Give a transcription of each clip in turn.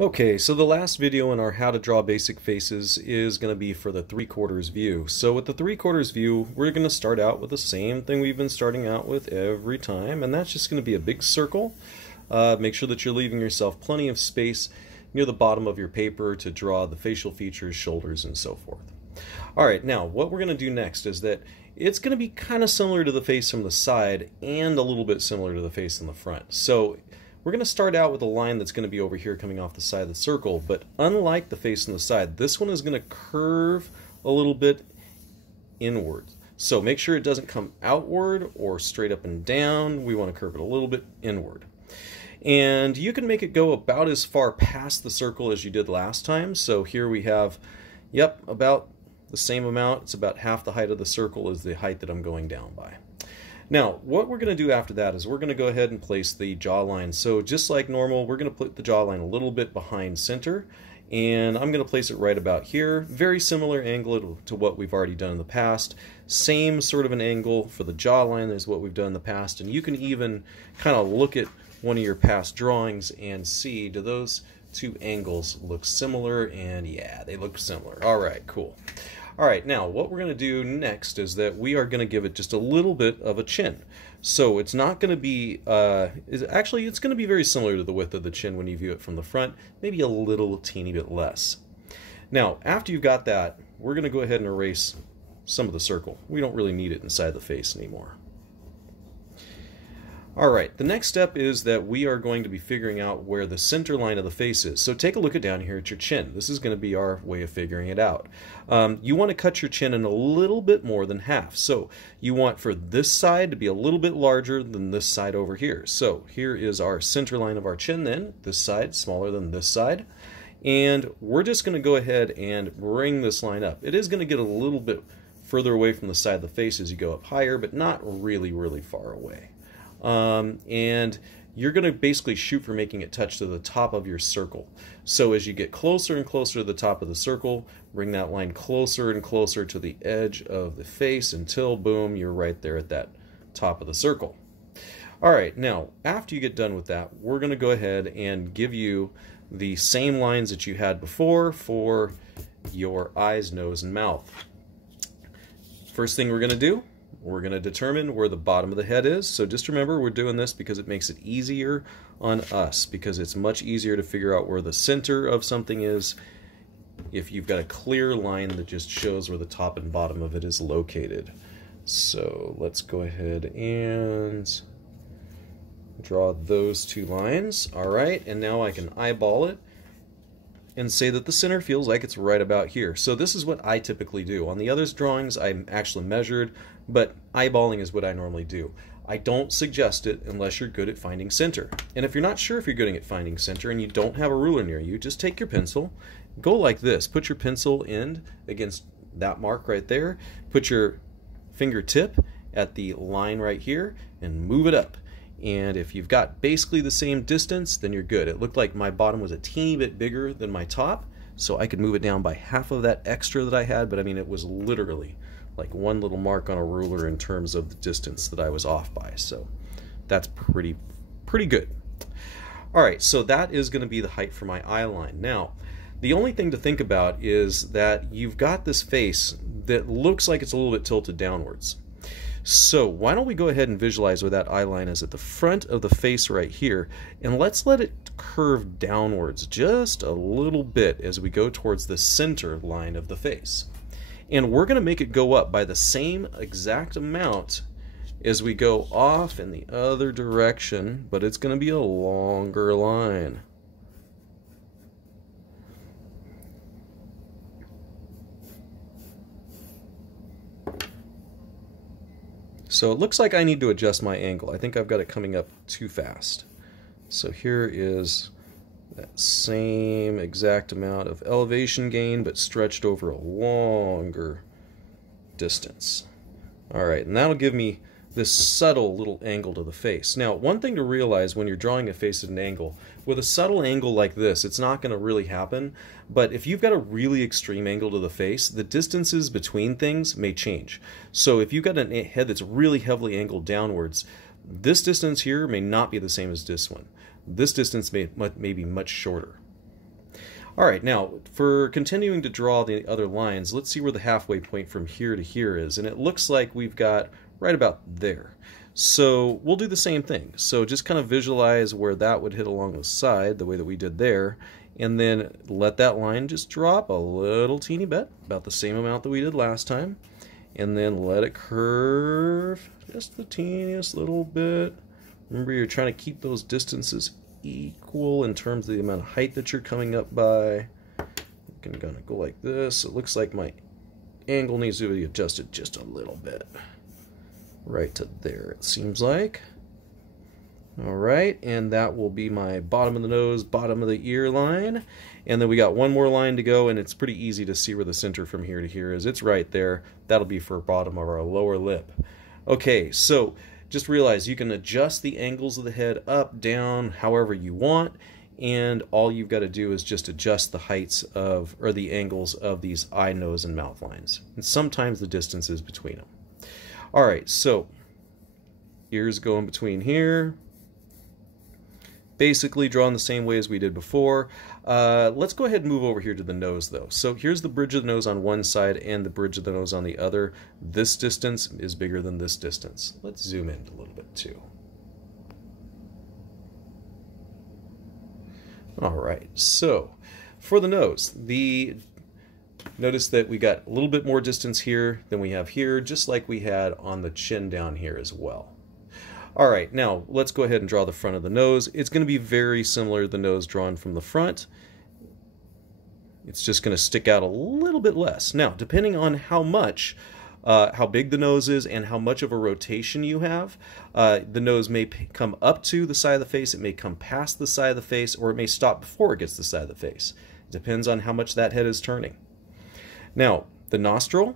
Okay, so the last video in our how to draw basic faces is going to be for the 3/4 view. So with the 3/4 view, we're going to start out with the same thing we've been starting out with every time, and that's just going to be a big circle. Make sure that you're leaving yourself plenty of space near the bottom of your paper to draw the facial features, shoulders, and so forth. Alright, now what we're going to do next is that it's going to be kind of similar to the face from the side and a little bit similar to the face in the front. So we're going to start out with a line that's going to be over here coming off the side of the circle, but unlike the face on the side, this one is going to curve a little bit inward. So make sure it doesn't come outward or straight up and down. We want to curve it a little bit inward. And you can make it go about as far past the circle as you did last time. So here we have, yep, about the same amount. It's about half the height of the circle is the height that I'm going down by. Now, what we're going to do after that is we're going to go ahead and place the jawline. So just like normal, we're going to put the jawline a little bit behind center, and I'm going to place it right about here. Very similar angle to what we've already done in the past. Same sort of an angle for the jawline as what we've done in the past, and you can even kind of look at one of your past drawings and see, do those two angles look similar? And yeah, they look similar. All right, cool. Alright, now what we're going to do next is that we are going to give it just a little bit of a chin. So it's not going to be, actually it's going to be very similar to the width of the chin when you view it from the front, maybe a little teeny bit less. Now, after you've got that, we're going to go ahead and erase some of the circle. We don't really need it inside the face anymore. Alright, the next step is that we are going to be figuring out where the center line of the face is. So take a look down here at your chin. This is going to be our way of figuring it out. You want to cut your chin in a little bit more than half. So you want for this side to be a little bit larger than this side over here. So here is our center line of our chin then. This side smaller than this side. And we're just going to go ahead and bring this line up. It is going to get a little bit further away from the side of the face as you go up higher, but not really, really far away. And you're going to basically shoot for making it touch to the top of your circle. So as you get closer and closer to the top of the circle, bring that line closer and closer to the edge of the face until, boom, you're right there at that top of the circle. Alright, now, after you get done with that, we're going to go ahead and give you the same lines that you had before for your eyes, nose, and mouth. First thing we're going to do, we're going to determine where the bottom of the head is. So just remember, we're doing this because it makes it easier on us, because it's much easier to figure out where the center of something is if you've got a clear line that just shows where the top and bottom of it is located. So let's go ahead and draw those two lines. All right, and now I can eyeball it and say that the center feels like it's right about here. So this is what I typically do. On the others drawings, I'm actually measured, but eyeballing is what I normally do. I don't suggest it unless you're good at finding center. And if you're not sure if you're good at finding center and you don't have a ruler near you, just take your pencil, go like this. Put your pencil end against that mark right there, put your fingertip at the line right here, and move it up. And if you've got basically the same distance, then you're good. It looked like my bottom was a teeny bit bigger than my top, so I could move it down by half of that extra that I had, but I mean, it was literally like one little mark on a ruler in terms of the distance that I was off by. So that's pretty good. All right, so that is going to be the height for my eye line. Now, the only thing to think about is that you've got this face that looks like it's a little bit tilted downwards. So why don't we go ahead and visualize where that eye line is at the front of the face right here, and let's let it curve downwards just a little bit as we go towards the center line of the face. And we're going to make it go up by the same exact amount as we go off in the other direction, but it's going to be a longer line. So it looks like I need to adjust my angle. I think I've got it coming up too fast. So here is that same exact amount of elevation gain, but stretched over a longer distance. All right, and that'll give me this subtle little angle to the face. Now, one thing to realize when you're drawing a face at an angle, with a subtle angle like this, it's not going to really happen, but if you've got a really extreme angle to the face, the distances between things may change. So if you've got a head that's really heavily angled downwards, this distance here may not be the same as this one. This distance may be much shorter. All right, now for continuing to draw the other lines, let's see where the halfway point from here to here is. And it looks like we've got right about there. So we'll do the same thing. So just kind of visualize where that would hit along the side, the way that we did there, and then let that line just drop a little teeny bit, about the same amount that we did last time, and then let it curve just the teeniest little bit. Remember, you're trying to keep those distances equal in terms of the amount of height that you're coming up by. I'm gonna go like this. It looks like my angle needs to be adjusted just a little bit. Right to there, it seems like. All right, and that will be my bottom of the nose, bottom of the ear line. And then we got one more line to go, and it's pretty easy to see where the center from here to here is. It's right there. That'll be for bottom of our lower lip. Okay, so just realize you can adjust the angles of the head up, down, however you want, and all you've got to do is just adjust the heights of, or the angles of these eye, nose, and mouth lines, and sometimes the distances between them. All right, so ears go in between here. Basically drawn the same way as we did before. Let's go ahead and move over here to the nose though. So here's the bridge of the nose on one side and the bridge of the nose on the other. This distance is bigger than this distance. Let's zoom in a little bit too. All right, so for the nose, notice that we got a little bit more distance here than we have here, just like we had on the chin down here as well. All right, now let's go ahead and draw the front of the nose. It's going to be very similar to the nose drawn from the front. It's just going to stick out a little bit less. Now, depending on how big the nose is and how much of a rotation you have, the nose may come up to the side of the face, it may come past the side of the face, or it may stop before it gets to the side of the face. It depends on how much that head is turning. Now, the nostril,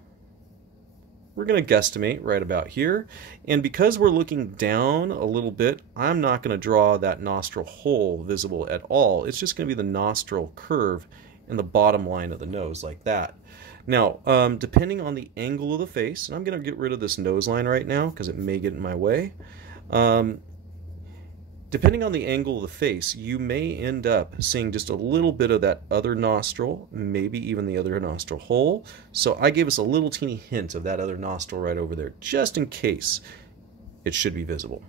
we're going to guesstimate right about here. And because we're looking down a little bit, I'm not going to draw that nostril hole visible at all. It's just going to be the nostril curve in the bottom line of the nose like that. Now, depending on the angle of the face, and I'm going to get rid of this nose line right now because it may get in my way. Depending on the angle of the face, you may end up seeing just a little bit of that other nostril, maybe even the other nostril hole. So I gave us a little teeny hint of that other nostril right over there, just in case it should be visible.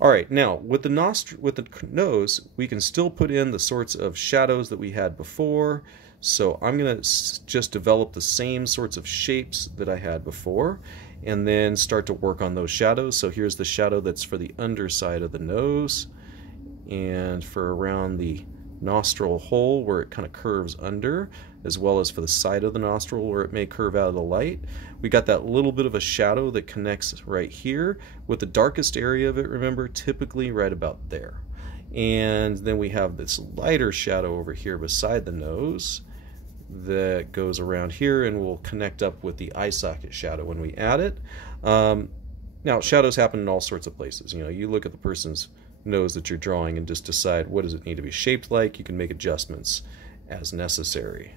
All right, now with the nose, we can still put in the sorts of shadows that we had before. So I'm going to just develop the same sorts of shapes that I had before, and then start to work on those shadows. So here's the shadow that's for the underside of the nose, and for around the nostril hole where it kind of curves under, as well as for the side of the nostril where it may curve out of the light. We got that little bit of a shadow that connects right here with the darkest area of it, remember, typically right about there. And then we have this lighter shadow over here beside the nose that goes around here and will connect up with the eye socket shadow when we add it. Now, shadows happen in all sorts of places. You know, you look at the person's nose that you're drawing and just decide what does it need to be shaped like. You can make adjustments as necessary.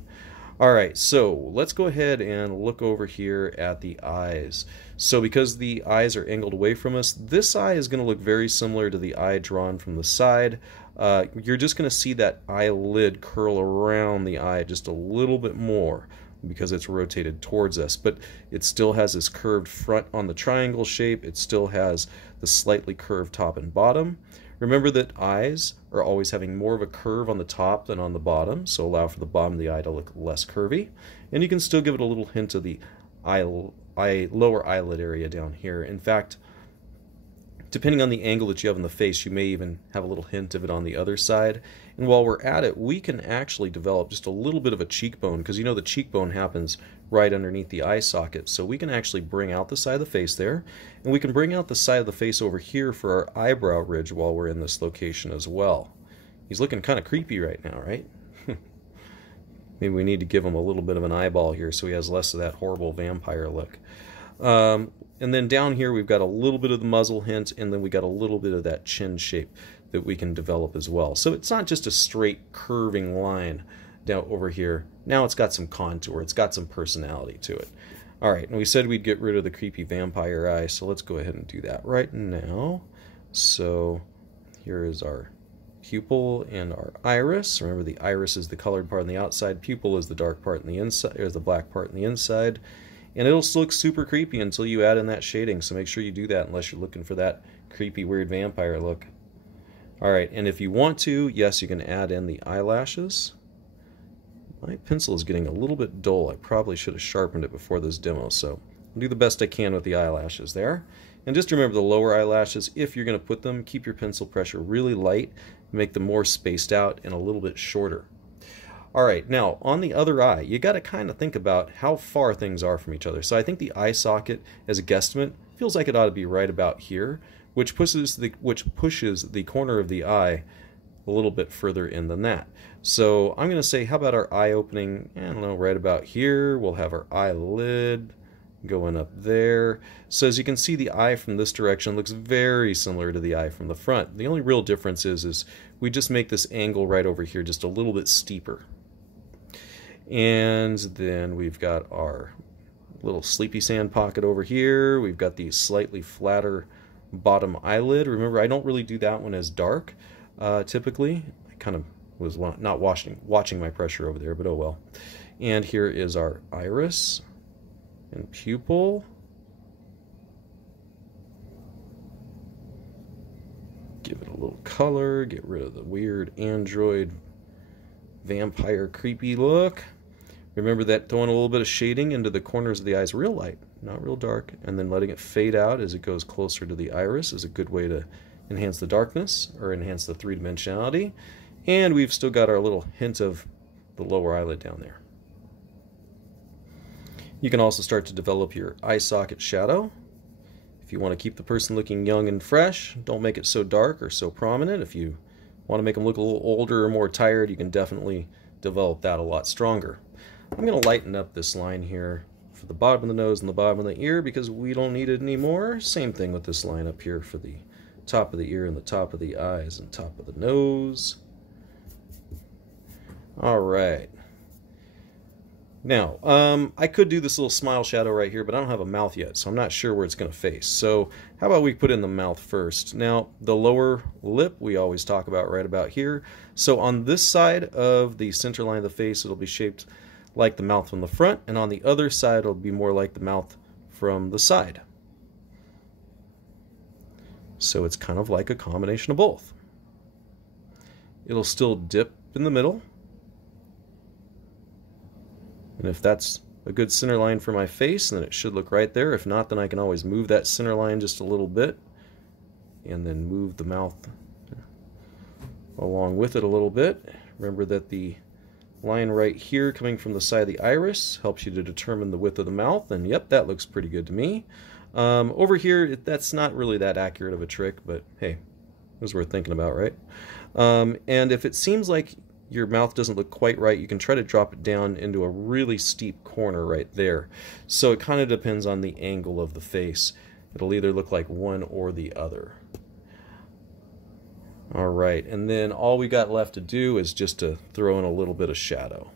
All right, so let's go ahead and look over here at the eyes. So because the eyes are angled away from us, this eye is going to look very similar to the eye drawn from the side. You're just going to see that eyelid curl around the eye just a little bit more because it's rotated towards us, but it still has this curved front on the triangle shape. It still has the slightly curved top and bottom. Remember that eyes are always having more of a curve on the top than on the bottom, so allow for the bottom of the eye to look less curvy. And you can still give it a little hint of the lower eyelid area down here. In fact, depending on the angle that you have in the face, you may even have a little hint of it on the other side. And while we're at it, we can actually develop just a little bit of a cheekbone, because you know the cheekbone happens right underneath the eye socket. So we can actually bring out the side of the face there, and we can bring out the side of the face over here for our eyebrow ridge while we're in this location as well. He's looking kind of creepy right now, right? Maybe we need to give him a little bit of an eyeball here so he has less of that horrible vampire look. And then down here we've got a little bit of the muzzle hint, and then we got a little bit of that chin shape that we can develop as well. So it's not just a straight curving line down over here. Now it's got some contour, it's got some personality to it. All right, and we said we'd get rid of the creepy vampire eye, so let's go ahead and do that right now. So here is our pupil and our iris. Remember, the iris is the colored part on the outside, pupil is the dark part on the inside, or the black part on the inside. And it'll look super creepy until you add in that shading, so make sure you do that unless you're looking for that creepy, weird vampire look. Alright, and if you want to, yes, you can add in the eyelashes. My pencil is getting a little bit dull. I probably should have sharpened it before this demo, so I'll do the best I can with the eyelashes there. And just remember the lower eyelashes, if you're going to put them, keep your pencil pressure really light, make them more spaced out and a little bit shorter. Alright, now on the other eye, you got to kind of think about how far things are from each other. So I think the eye socket, as a guesstimate, feels like it ought to be right about here, which pushes the corner of the eye a little bit further in than that. So I'm going to say, how about our eye opening, I don't know, right about here. We'll have our eyelid going up there. So as you can see, the eye from this direction looks very similar to the eye from the front. The only real difference is we just make this angle right over here just a little bit steeper. And then we've got our little sleepy sand pocket over here. We've got the slightly flatter bottom eyelid. Remember, I don't really do that one as dark typically. I kind of was not watching my pressure over there, but oh well. And here is our iris and pupil. Give it a little color, get rid of the weird android vampire creepy look. Remember that throwing a little bit of shading into the corners of the eyes, real light, not real dark, and then letting it fade out as it goes closer to the iris is a good way to enhance the darkness or enhance the three-dimensionality. And we've still got our little hint of the lower eyelid down there. You can also start to develop your eye socket shadow. If you want to keep the person looking young and fresh, don't make it so dark or so prominent. If you want to make them look a little older or more tired, you can definitely develop that a lot stronger. I'm going to lighten up this line here for the bottom of the nose and the bottom of the ear because we don't need it anymore. Same thing with this line up here for the top of the ear and the top of the eyes and top of the nose. Alright. Now, I could do this little smile shadow right here, but I don't have a mouth yet, so I'm not sure where it's going to face. So how about we put in the mouth first? Now, the lower lip we always talk about right about here. So on this side of the center line of the face, it'll be shaped like the mouth from the front, and on the other side, it'll be more like the mouth from the side. So it's kind of like a combination of both. It'll still dip in the middle. And if that's a good center line for my face, then it should look right there. If not, then I can always move that center line just a little bit and then move the mouth along with it a little bit. Remember that the line right here coming from the side of the iris helps you to determine the width of the mouth, and yep, that looks pretty good to me. Over here, that's not really that accurate of a trick, but hey, it was worth thinking about, right? And if it seems like your mouth doesn't look quite right, you can try to drop it down into a really steep corner right there. So it kind of depends on the angle of the face. It'll either look like one or the other. Alright, and then all we got left to do is just to throw in a little bit of shadow.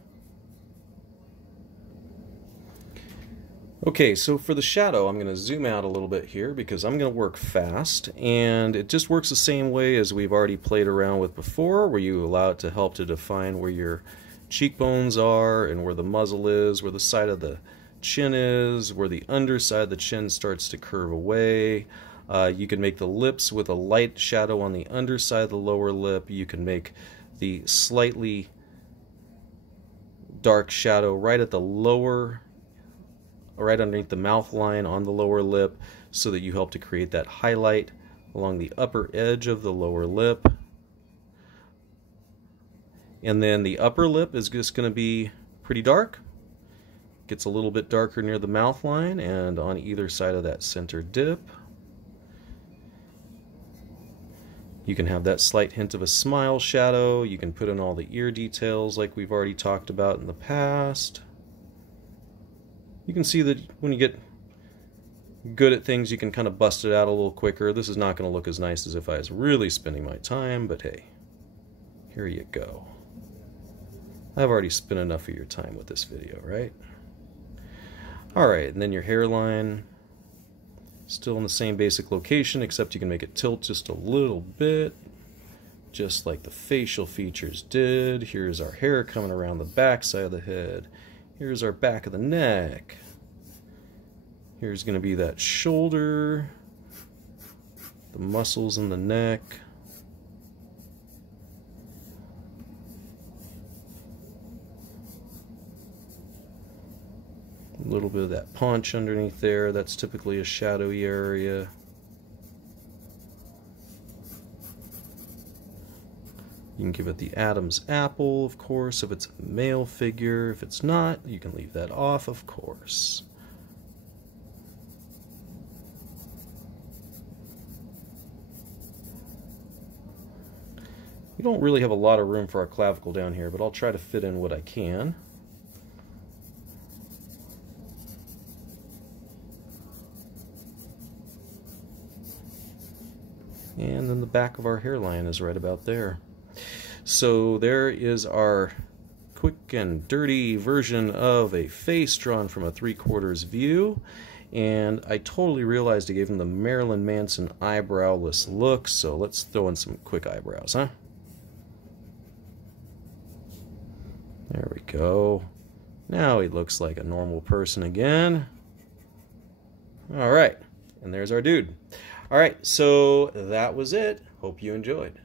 Okay, so for the shadow, I'm going to zoom out a little bit here because I'm going to work fast, and it just works the same way as we've already played around with before, where you allow it to help to define where your cheekbones are and where the muzzle is, where the side of the chin is, where the underside of the chin starts to curve away. You can make the lips with a light shadow on the underside of the lower lip. You can make the slightly dark shadow right at the lower, right underneath the mouth line on the lower lip, so that you help to create that highlight along the upper edge of the lower lip. And then the upper lip is just going to be pretty dark. Gets a little bit darker near the mouth line and on either side of that center dip. You can have that slight hint of a smile shadow. You can put in all the ear details like we've already talked about in the past. You can see that when you get good at things, you can kind of bust it out a little quicker. This is not going to look as nice as if I was really spending my time, but hey, here you go. I've already spent enough of your time with this video, right? Alright, and then your hairline, still in the same basic location, except you can make it tilt just a little bit just like the facial features did. Here's our hair coming around the back side of the head. Here's our back of the neck. Here's going to be that shoulder, the muscles in the neck. A little bit of that paunch underneath there. That's typically a shadowy area. You can give it the Adam's apple, of course, if it's a male figure. If it's not, you can leave that off, of course. We don't really have a lot of room for our clavicle down here, but I'll try to fit in what I can. And then the back of our hairline is right about there. So there is our quick and dirty version of a face drawn from a 3/4 view. And I totally realized I gave him the Marilyn Manson eyebrowless look, so let's throw in some quick eyebrows, huh? There we go. Now he looks like a normal person again. All right, and there's our dude. All right, so that was it. Hope you enjoyed.